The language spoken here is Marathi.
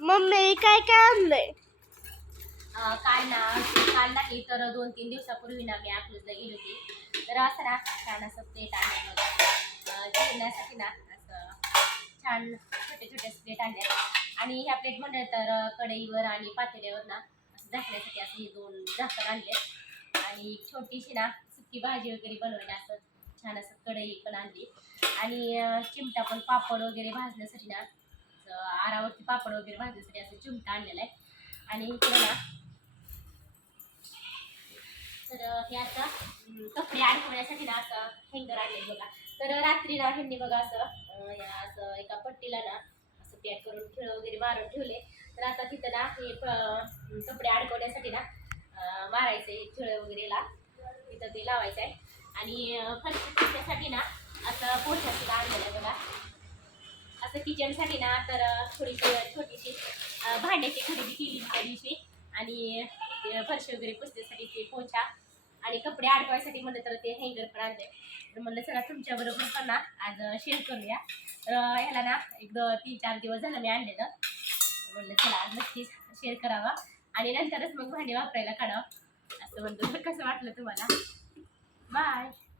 मम्मी काय काय आणलंय? काल नाही तर 2-3 दिवसापूर्वी ना मी अकलूजला गेली होती. तर असं ना छान असं प्लेट आणले बघा. जेवण्यासाठी ना असं छान छोटे छोटे प्लेट आणले. आणि ह्या प्लेट म्हणलं तर कढईवर आणि पातेल्यावर ना असं झाकण्यासाठी असं हे 2 झाकण आणले. आणि छोटीशी ना सुकी भाजी वगैरे बनवायला असं छान असं कढई पण आणली. आणि चिमटा पण पापड वगैरे भाजण्यासाठी ना आरावरती पापड वगैरे भाजण्यासाठी असं चिमटा आणलेला आहे. आणि इकडे ना तर हे आता कपडे अडकवण्यासाठी ना असं हँगर आणले बघा. तर रात्री ना ह्यांनी बघा असं एका पट्टीला ना असं पॅक करून खिळ वगैरे मारून ठेवले. तर आता तिथं ना हे कपडे अडकवण्यासाठी ना मारायचे खिळ वगैरेला तिथं ते लावायचं आहे. आणि फरशी पुसण्यासाठी ना असं पोछा सुद्धा आणलेलं आहे बघा. असं किचनसाठी ना तर थोडीशी छोटीशी भांड्याची खरेदी केली त्या दिवशी. आणि फरशी वगैरे पुसण्यासाठी ते पोछा आणि कपडे अडकवायसाठी म्हणलं तर ते हँगर पण आणले. तर म्हणलं चला तुमच्याबरोबर पण ना आज शेअर करूया. तर ह्याला ना 3-4 दिवस झालं मी आणलेलं. म्हणलं चला आज नक्कीच शेअर करावा आणि नंतरच मग भांडी वापरायला काढावं असं म्हणतो. तर कसं वाटलं तुम्हाला? बाय.